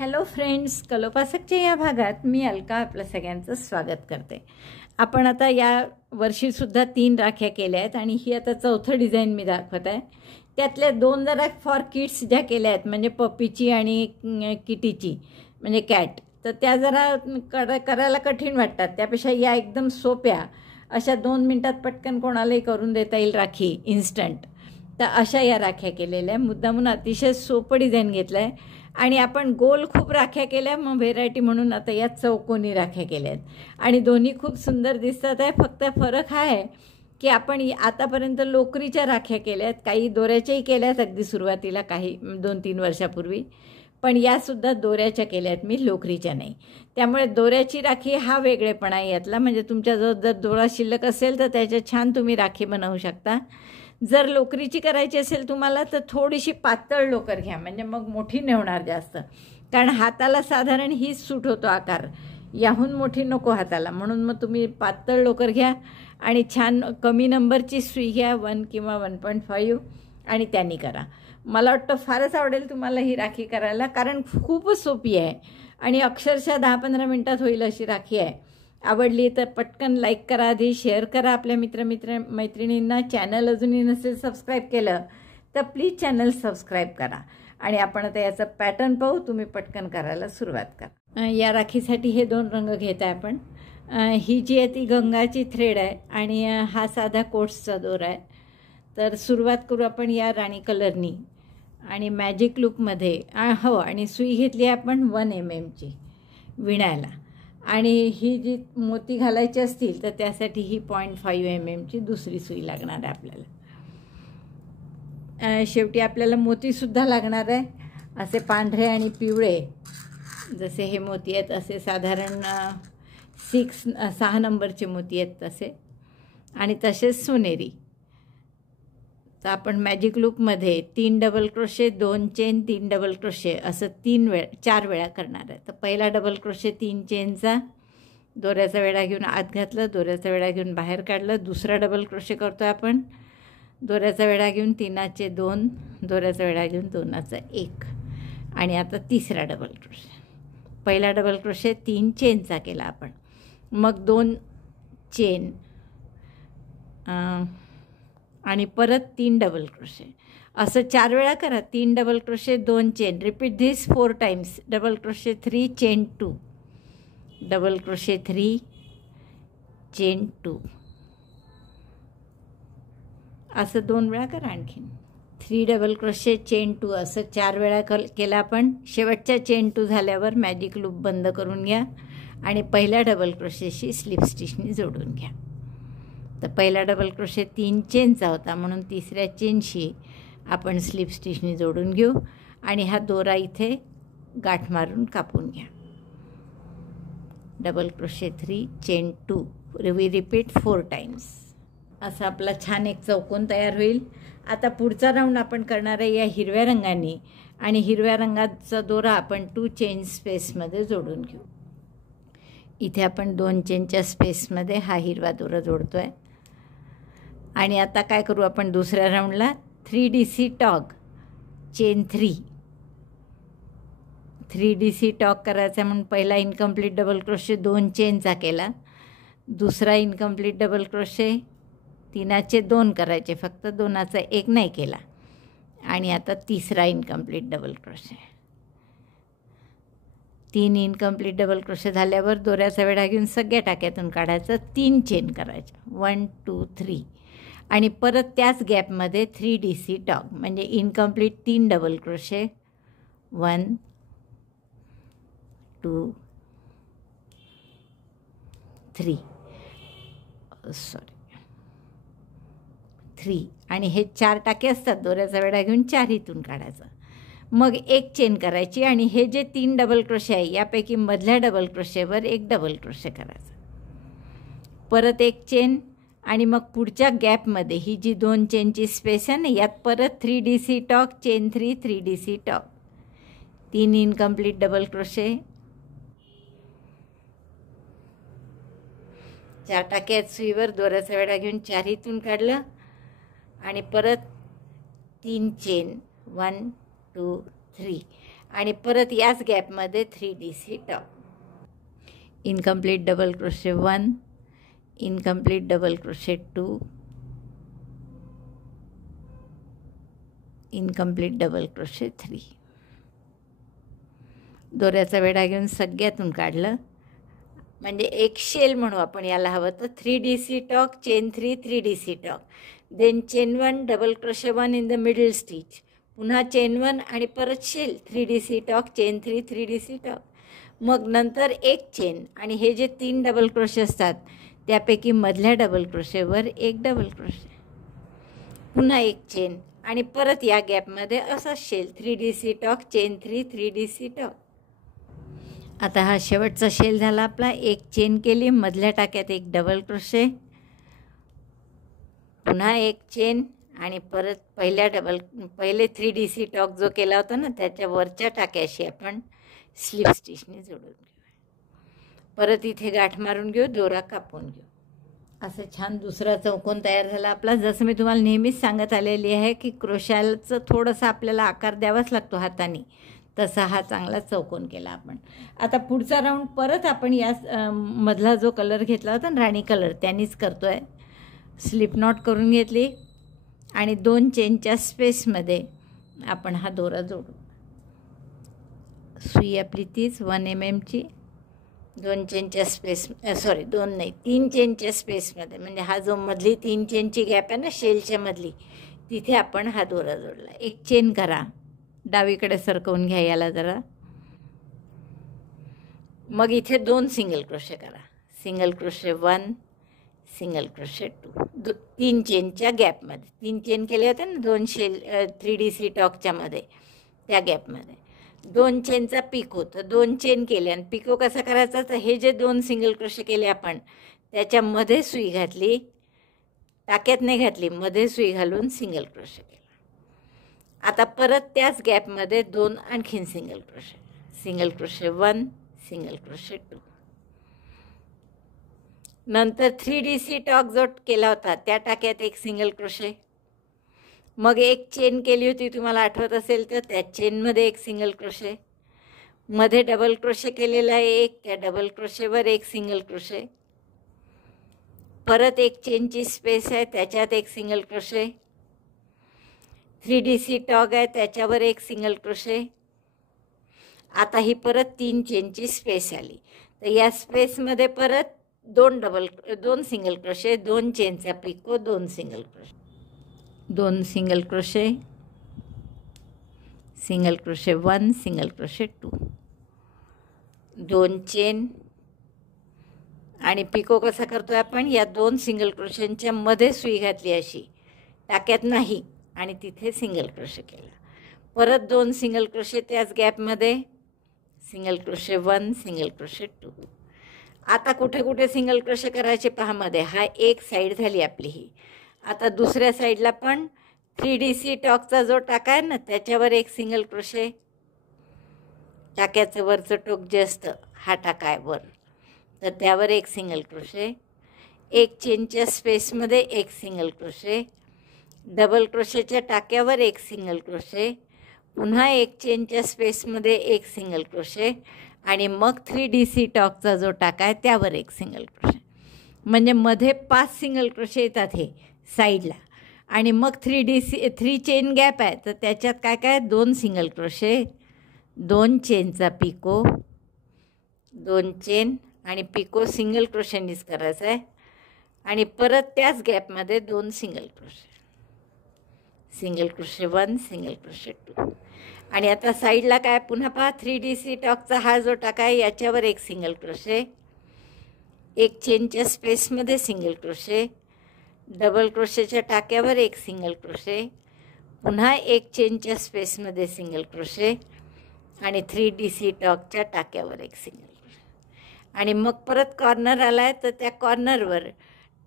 Hello friends, कलोपासकच्या या भागात मी अलका आपलं सगळ्यांचं स्वागत करते। आपण आता या वर्षीसुद्धा 3 राख्या केल्या आहेत आणि ही आता चौथं डिझाइन मी दाखवत आहे। त्यातल्या 2 जरा फॉर किड्स ज्या केल्या आहेत, म्हणजे पप्पीची आणि किटीची म्हणजे कॅट, तर त्या जरा करायला कठीण वाटतात। त्यापेक्षा या एकदम सोप्या अशा 2 मिनिटात पटकन कोणालाही करून देता येईल राखी इन्स्टंट, तर अशा या राख्या केलेल्या आहे। मुद्दामून अतिशय सोपं डिझाइन घेतलं आहे आणि आपण गोल खूप राख्या केल्या, मग व्हेरायटी म्हणून आता या चौकोनी राख्या केल्या आहेत आणि दोन्ही खूप सुंदर दिसतात आहे। फक्त फरक हा आहे की आपण आतापर्यंत लोकरीच्या राख्या केल्या आहेत, काही दोऱ्याच्याही केल्या आहेत अगदी सुरुवातीला, काही 2-3 वर्षापूर्वी, पण यासुद्धा दोऱ्याच्या केल्या आहेत मी, लोकरीच्या नाही। त्यामुळे दोऱ्याची राखी हा वेगळेपणा आहे यातला, म्हणजे तुमच्याजवळ जर दोरा शिल्लक असेल तर त्याच्यात छान तुम्ही राखी बनवू शकता। जर लोकरीची करायची असेल तुम्हाला तर थोडीशी पातळ लोकर घ्या, म्हणजे मग मोठी नाही होणार जास्त, कारण हाताला साधारण हीच सूट होतो आकार, याहून मोठी नको हाताला, म्हणून मग तुम्ही पातळ लोकर घ्या आणि छान कमी नंबरची सुई घ्या, 1 किंवा 1.5, आणि त्यांनी करा। मला वाटतं फारच आवडेल तुम्हाला ही राखी करायला, कारण खूपच सोपी आहे आणि अक्षरशः 10-15 मिनिटात होईल अशी राखी आहे। आवडली तर पटकन लाईक करा, आधी शेअर करा आपल्या मैत्रिणींना। चॅनल अजूनही नसेल सबस्क्राईब केलं तर प्लीज चॅनल सबस्क्राईब करा आणि आपण आता याचा पॅटर्न पाहू। तुम्ही पटकन करायला सुरुवात करा। या राखीसाठी हे 2 रंग घेत आहे आपण। ही जी आहे ती गंगाची थ्रेड आहे आणि हा साधा कोट्सचा दोरा आहे। तर सुरुवात करू आपण या राणी कलरनी आणि मॅजिक लूपमध्ये हो, आणि सुई घेतली आहे आपण 1 mm विणायला, आणि ही जी मोती घालायची असतील तर त्यासाठी ही 0.5 mm दुसरी सुई लागणार आहे आपल्याला। शेवटी आपल्याला मोतीसुद्धा लागणार आहे, असे पांढरे आणि पिवळे, जसे हे मोती आहेत असे साधारण 6 नंबरचे मोती आहेत तसे, आणि तसेच सोनेरी। तर आपण मॅजिक लूपमध्ये 3 double crochet, 2 chain, 3 double crochet असं 4 वेळा करणार आहे। तर पहिला डबल क्रोशे 3 चेनचा, दोऱ्याचा वेढा घेऊन आत घातलं, दोऱ्याचा वेढा घेऊन बाहेर काढलं, दुसरा डबल क्रोशे करतो आपण, दोऱ्याचा वेढा घेऊन 3चे 2, दोऱ्याचा वेढा घेऊन 2चा 1, आणि आता तिसरा डबल क्रोशे। पहिला डबल क्रोशे 3 चेनचा केला आपण, मग 2 चेन आणि परत 3 डबल क्रोशे, असं 4 वेळा करा। 3 double crochet, 2 chain, repeat this 4 times, double crochet 3 chain 2, double crochet 3 chain 2, असं 2 वेळा करा। आणखीन 3 डबल क्रोशे चेन 2 असं 4 वेळा केला आपण। शेवटच्या चेन 2 झाल्यावर मॅजिक लूप बंद करून घ्या आणि पहिल्या डबल क्रोशेशी स्लिप स्टिचनी जोडून घ्या। तर पहिला डबल क्रोशे 3 चेनचा होता, म्हणून तिसऱ्या चेनशी आपण स्लिप स्टिचनी जोडून घेऊ आणि हा दोरा इथे गाठ मारून कापून घ्या। Double crochet 3 chain 2, we repeat 4 times, असा आपला छान एक चौकोन तयार होईल। आता पुढचा राऊंड आपण करणार आहे या हिरव्या रंगाने, आणि हिरव्या रंगाचा दोरा आपण 2 चेन स्पेसमध्ये जोडून घेऊ। इथे आपण 2 चेनच्या स्पेसमध्ये हा हिरवा दोरा जोडतो आहे। आणि आता काय करू आपण दुसऱ्या राऊंडला 3DC टॉग चेन 3DC टॉग करायचा, म्हणून पहिला इनकम्प्लीट डबल क्रोशे 2 चेनचा केला, दुसरा इनकम्प्लीट डबल क्रोशे 3चे 2 करायचे, फक्त 2चा 1 नाही केला, आणि आता तिसरा incomplete double crochet. 3 incomplete double crochet झाल्यावर दोऱ्याचा वेढा घेऊन सगळ्या टाक्यातून काढायचं, 3 चेन करायच्या, 1 2 3, आणि परत त्याच गॅपमध्ये 3DC टॉग, म्हणजे इनकम्प्लीट 3 डबल क्रोशे, 1 2 3 आणि हे 4 टाके असतात, दोऱ्याचा वेढा घेऊन 4 इथून काढायचं, मग 1 चेन करायची, आणि हे जे 3 डबल क्रोशे आहे यापैकी मधल्या डबल क्रोशेवर 1 डबल क्रोशे करायचा, परत 1 चेन, आणि मग पुढच्या गॅपमध्ये ही जी 2 चेनची स्पेस आहे ना, यात परत 3DC tog chain 3 3DC tog, 3 incomplete double crochet, 4 टाके आहेत सुईवर, दोऱ्याचा वेढा घेऊन 4 इथून काढलं, आणि परत 3 चेन 1 2 3, आणि परत याच गॅपमध्ये 3DC talk. Incomplete double crochet 1, incomplete double crochet 2, incomplete double crochet 3. दोऱ्याचा वेढा घेऊन सगळ्यातून काढलं म्हणजे एक शेल म्हणू आपण याला. हवं तर 3DC tog, chain 3, 3DC tog, then chain 1, double crochet 1 in the middle stitch, पुन्हा चेन 1 आणि परत shell, 3DC tog, chain 3, 3DC talk. मग नंतर एक चेन आणि हे जे 3 डबल क्रोशे असतात त्यापैकी मधल्या डबल क्रोशेवर एक डबल क्रोशे, पुन्हा एक चेन आणि परत या गॅपमध्ये असा shell, 3DC tog, chain 3, 3DC talk. आता हा शेवटचा शेल झाला आपला. एक चेन केली, मधल्या टाक्यात एक डबल क्रोशे, पुन्हा एक चेन आणि परत पहिले 3DC टॉक जो केला होता ना त्याच्या वरच्या टाक्याशी आपण स्लिप स्टिचने जोडून घेऊ. परत इथे गाठ मारून घेऊ, दोरा कापून घेऊ. असं छान दुसरा चौकोन तयार झाला आपला. जसं मी तुम्हाला नेहमीच सांगत आलेली आहे की क्रोशाचं थोडंसं आपल्याला आकार द्यावाच लागतो हाताने, तसा हा चांगला चौकोन केला आपण. आता पुढचा राऊंड परत आपण या मधला जो कलर घेतला होता ना राणी कलर त्यानेच करतो आहे. स्लिप नॉट करून घेतली आणि 2 चेनच्या स्पेसमध्ये आपण हा दोरा जोडू. सुई आपली तीच 1 mmची, 2 चेनच्या स्पेस 3 चेनच्या स्पेसमध्ये, म्हणजे हा जो मधली 3 चेनची गॅप आहे ना शेलच्या मधली, तिथे आपण हा दोरा जोडला. एक चेन करा, डावीकडे सरकवून घ्या याला जरा. मग इथे 2 सिंगल क्रोशे करा, single crochet 1, single crochet 2, 3 चेनच्या गॅपमध्ये. 3 chain केले होते ना 2 शेल 3DC टॉकच्या मध्ये, त्या गॅपमध्ये 2 चेनचा पिको. तर 2 चेन केले आणि पिको कसा करायचा, तर हे जे 2 सिंगल क्रोशे केले आपण त्याच्यामध्ये सुई घातली, टाक्यात नाही घातली, मध्ये सुई घालून सिंगल क्रोशे केला. आता परत त्याच गॅपमध्ये 2 आणखीन single crochet, single crochet 1, single crochet 2. नंतर 3DC टॉक जो केला होता त्या टाक्यात एक सिंगल क्रोशे, मग एक चेन केली होती तुम्हाला आठवत असेल तर त्या चेनमध्ये एक सिंगल क्रोशे, मध्ये डबल क्रोशे केलेला आहे एक, त्या डबल क्रोशेवर एक सिंगल क्रोशे, परत एक चेनची स्पेस आहे त्याच्यात एक सिंगल क्रोशे, 3DC टॉक आहे त्याच्यावर एक सिंगल क्रोशे. आता ही परत 3 चेनची स्पेस आली, तर या स्पेसमध्ये परत 2 सिंगल क्रोशे, 2 चेनचा picot, 2 single crochet, 2 single crochet, single crochet 1, single crochet 2, 2 chain आणि पिको कसा करतोय आपण, या 2 सिंगल क्रोशेंच्या मध्ये सुई घातली अशी, टाक्यात नाही, आणि तिथे सिंगल क्रोशे केला. परत 2 सिंगल क्रोशे त्याच गॅपमध्ये, सिंगल क्रोशे 1, सिंगल क्रोशे 2. आता कुठे कुठे सिंगल क्रोशे करायचे पहा मध्ये. हा एक साईड झाली आपली ही. आता दुसऱ्या साईडला पण 3DC टॉकचा जो टाका आहे ना त्याच्यावर एक सिंगल क्रोशे, टाक्याचं वरचं टोक जे असतं हा टाका आहे वर, तर त्यावर एक सिंगल क्रोशे, एक चेनच्या स्पेसमध्ये एक सिंगल क्रोशे, डबल क्रोशेच्या टाक्यावर एक सिंगल क्रोशे, पुन्हा एक चेनच्या स्पेसमध्ये एक सिंगल क्रोशे आणि मग 3DC टॉकचा जो टाका आहे त्यावर एक सिंगल क्रोशे. म्हणजे मध्ये 5 सिंगल क्रोशे येतात हे साईडला. आणि मग 3 चेन गॅप आहे तर त्याच्यात काय काय 2 सिंगल क्रोशे, 2 चेनचा पिको, 2 चेन आणि पिको सिंगल क्रोशेनीच करायचं आहे. आणि परत त्याच गॅपमध्ये 2 single crochet, single crochet 1, single crochet 2. आणि आता साईडला काय पुन्हा पहा 3DC टॉकचा हा जो टाका आहे याच्यावर एक सिंगल क्रोशे, एक चेनच्या स्पेसमध्ये सिंगल क्रोशे, डबल क्रोशेच्या टाक्यावर एक सिंगल क्रोशे, पुन्हा एक चेनच्या स्पेसमध्ये सिंगल क्रोशे आणि 3DC टॉकच्या टाक्यावर एक सिंगल क्रोशे. आणि मग परत कॉर्नर आला आहे तर त्या कॉर्नरवर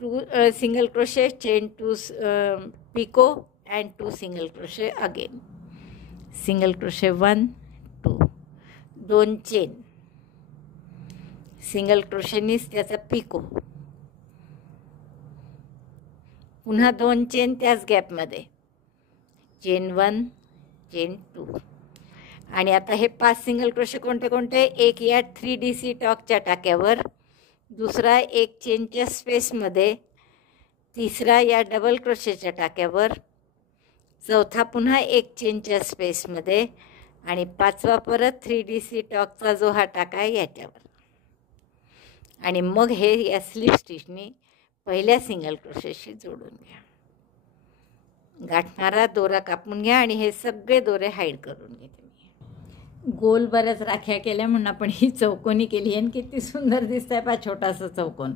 2 single crochet, chain 2 picot and 2 single crochet again, single crochet 1, 2, 2 chain, single क्रोशेनीच त्याचा पिको, पुन्हा 2 चेन त्याच गॅपमध्ये, चेन 1, चेन 2. आणि आता हे 5 सिंगल क्रोशे कोणते कोणते, एक या 3DC टॉकच्या टाक्यावर, दुसरा एक चेनच्या स्पेसमध्ये, तिसरा या डबल क्रोशेच्या टाक्यावर, चौथा पुन्हा एक चेनच्या स्पेसमध्ये आणि पाचवा परत 3DC टॉकचा जो हा टाका आहे याच्यावर. आणि मग हे या स्लिप स्टिचनी पहिल्या सिंगल क्रोशेशी जोडून घ्या. गाठणारा दोरा कापून घ्या आणि हे सगळे दोरे हाईड करून घेते मी. गोल बऱ्याच राख्या केल्या म्हणून आपण ही चौकोनी केली आणि किती सुंदर दिसतंय पहा छोटासा चौकोन.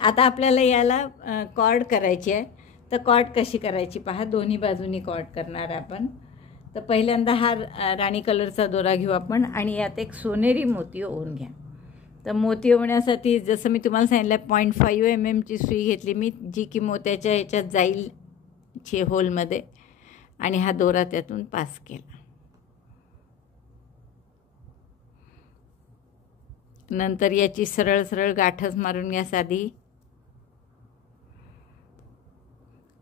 आता आपल्याला याला कॉर्ड करायची आहे. तर कॉर्ड कशी करायची पहा, दोन्ही बाजूनी कॉर्ड करणार आपण. तर पहिल्यांदा हा राणी कलरचा दोरा घेऊ आपण आणि यात एक सोनेरी मोती ओवून घ्या. तर मोती ओवण्यासाठी जसं मी तुम्हाला सांगितलं 0.5 mm सुई घेतली मी, जी की मोत्याच्या ह्याच्यात जाईल होलमध्ये, आणि हा दोरा त्यातून पास केला. नंतर याची सरळ सरळ गाठच मारून घ्या साधी.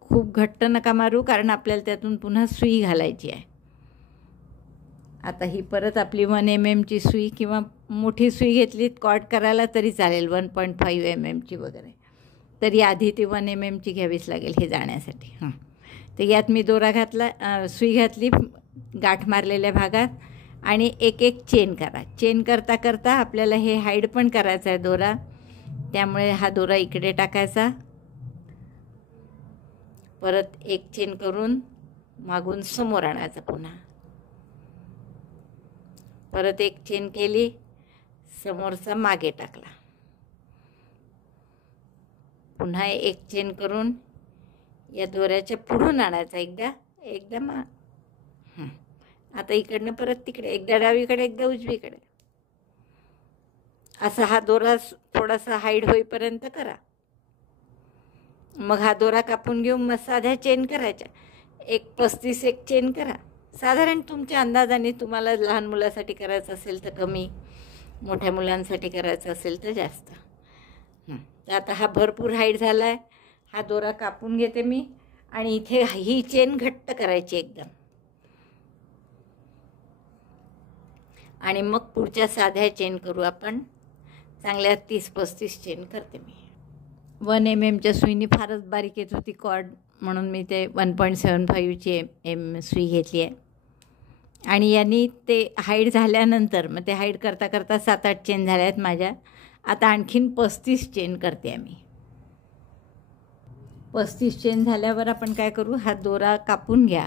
खूप घट्ट नका मारू कारण आपल्याला त्यातून पुन्हा सुई घालायची आहे. आता ही परत आपली 1 mm सुई किंवा मोठी सुई घेतलीत कॉर्ड करायला तरी चालेल, 1.5 mm वगैरे. तरी आधी ती 1 mm घ्यावीच लागेल हे जाण्यासाठी. तर यात मी दोरा घातला, सुई घातली गाठ मारलेल्या भागात आणि एक एक चेन करा. चेन करता करता आपल्याला हे हाईड पण करायचं आहे दोरा, त्यामुळे हा दोरा इकडे टाकायचा. परत एक चेन करून मागून समोर आणायचा, पुन्हा परत एक चेन केली, समोरचा मागे टाकला, पुन्हा एक चेन करून या दोऱ्याच्या पुढून आणायचा एकदम. आता इकडनं परत तिकडे, एकदा डावीकडे एकदा उजवीकडे, असा हा दोरा थोडासा हाईड होईपर्यंत करा. मग हा दोरा कापून घेऊन मग साध्या चेन करायच्या, एक 35 एक चेन करा. साधारण तुमच्या अंदाजाने, तुम्हाला लहान मुलासाठी करायचं असेल तर कमी, मोठ्या मुलांसाठी करायचं असेल तर जास्त. तर आता हा भरपूर हाईड झाला आहे. हा दोरा कापून घेते मी आणि इथे ही चेन घट्ट करायची एकदम. आणि मग पुढच्या साध्या चेन करू आपण. चांगल्या 30-35 चेन करते मी. 1 mm सुईनी फारच बारीक येत होती कॉर्ड, म्हणून मी ते 1.75 सुई घेतली आहे. आणि यांनी ते हाईड झाल्यानंतर मग ते हाईड करता करता 7-8 चेन झाल्या आहेत माझ्या. आता आणखीन 35 चेन करते मी. 35 चेन झाल्यावर आपण काय करू, हा दोरा कापून घ्या.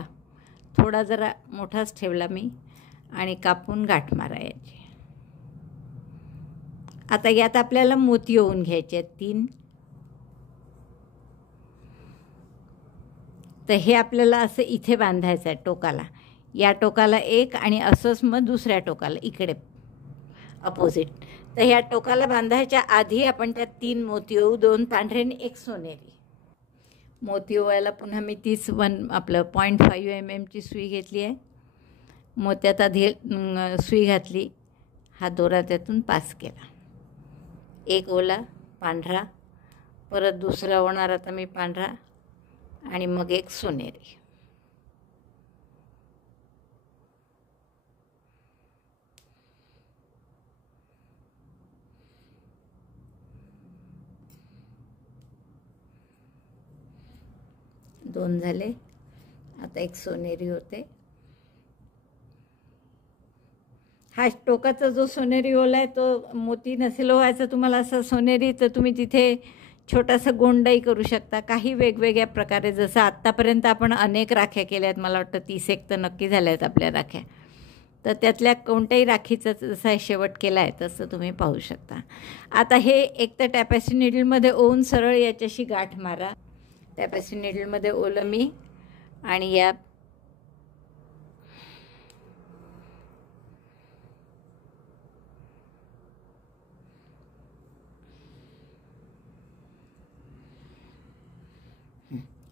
थोडा जरा मोठाच ठेवला मी आणि कापून गाठ मारायची. आता यात आपल्याला मोती ओवून घ्यायचे आहेत 3. तर हे आपल्याला असं इथे बांधायचं आहे टोकाला, या टोकाला एक आणि असंच मग दुसऱ्या टोकाला इकडे अपोजिट. तर ह्या टोकाला बांधायच्या आधी आपण त्यात 3 मोती ओवू, 2 पांढरे आणि 1 सोनेरी. मोती ओवायला पुन्हा मी 0.5 mm सुई घेतली आहे. मोत्यात आधी सुई घातली, हा दोरा त्यातून पास केला, एक ओला पांढरा, परत दुसरा ओणार आता मी पांढरा आणि मग एक सोनेरी. दोन झाले. आता एक सोनेरी होते. हा टोकाचा जो सोनेरी ओला आहे तो मोती नसेल व्हायचा तुम्हाला असं सोनेरी, तर तुम्ही तिथे छोटासा गोंडाई करू शकता काही वेगवेगळ्या प्रकारे. जसं आत्तापर्यंत आपण अनेक राख्या केल्या आहेत, मला वाटतं 30 तर नक्की झाल्या आहेत आपल्या राख्या. तर त्यातल्या कोणत्याही राखीचा जसा शेवट केला आहे तसं तुम्ही पाहू शकता. आता हे एक तर टॅपॅस्ट्री निडलमध्ये ओवून सरळ याच्याशी गाठ मारा. टॅपॅस्ट्री निडलमध्ये ओलं मी आणि या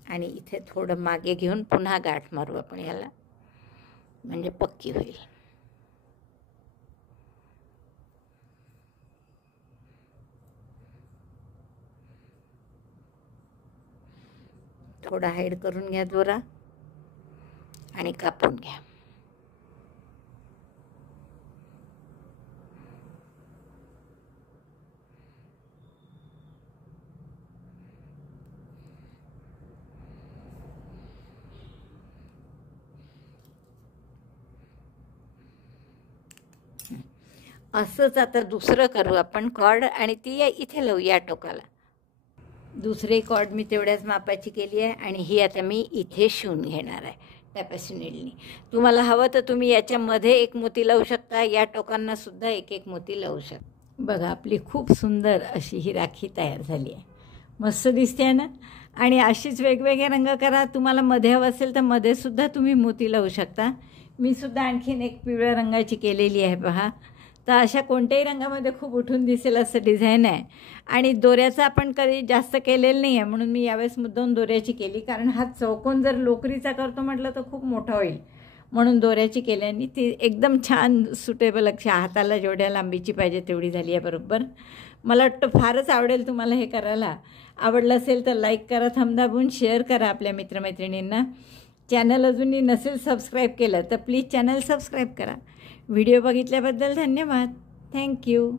आणि इथे थोडं मागे घेऊन पुन्हा गाठ मारू आपण याला, म्हणजे पक्की होईल. थोडा हाईड करून घ्या दोरा आणि कापून घ्या. असंच आता दुसरं करू आपण कॉर्ड आणि ती इथे लावू या टोकाला. दुसरी कॉर्ड मी तेवढ्याच मापाची केली आहे आणि ही आता मी इथे शिवून घेणार आहे टॅपेस्ट्री नीडलनी. तुम्हाला हवं तर तुम्ही याच्यामध्ये एक मोती लावू शकता, या टोकांना सुद्धा एक एक मोती लावू शकता. बघा आपली खूप सुंदर अशी ही राखी तयार झाली आहे. मस्त दिसते ना. आणि अशीच वेगवेगळे रंग करा. तुम्हाला मध्ये हवं असेल तर मध्ये सुद्धा तुम्ही मोती लावू शकता. मी सुद्धा आणखीन एक पिवळ्या रंगाची केलेली आहे पहा. तर अशा कोणत्याही रंगामध्ये खूप उठून दिसेल असं डिझाईन आहे. आणि दोऱ्याचं आपण कधी जास्त केलेलं नाही आहे म्हणून मी यावेळेस मुद्दाम दोऱ्याची केली, कारण हा चौकोन जर लोकरीचा करतो म्हटलं तर खूप मोठा होईल, म्हणून दोऱ्याची केल्याने ती एकदम छान सुटेबल अक्षी हाताला जेवढ्या लांबीची पाहिजे तेवढी झाली आहे बरोबर. मला वाटतं फारच आवडेल तुम्हाला हे करायला. आवडलं असेल तर लाईक करा, थंब दाबून शेअर करा आपल्या मित्रमैत्रिणींना. चॅनल अजूनही नसेल सबस्क्राईब केलं तर प्लीज चॅनल सबस्क्राईब करा. व्हिडिओ बघितल्याबद्दल धन्यवाद. थँक्यू.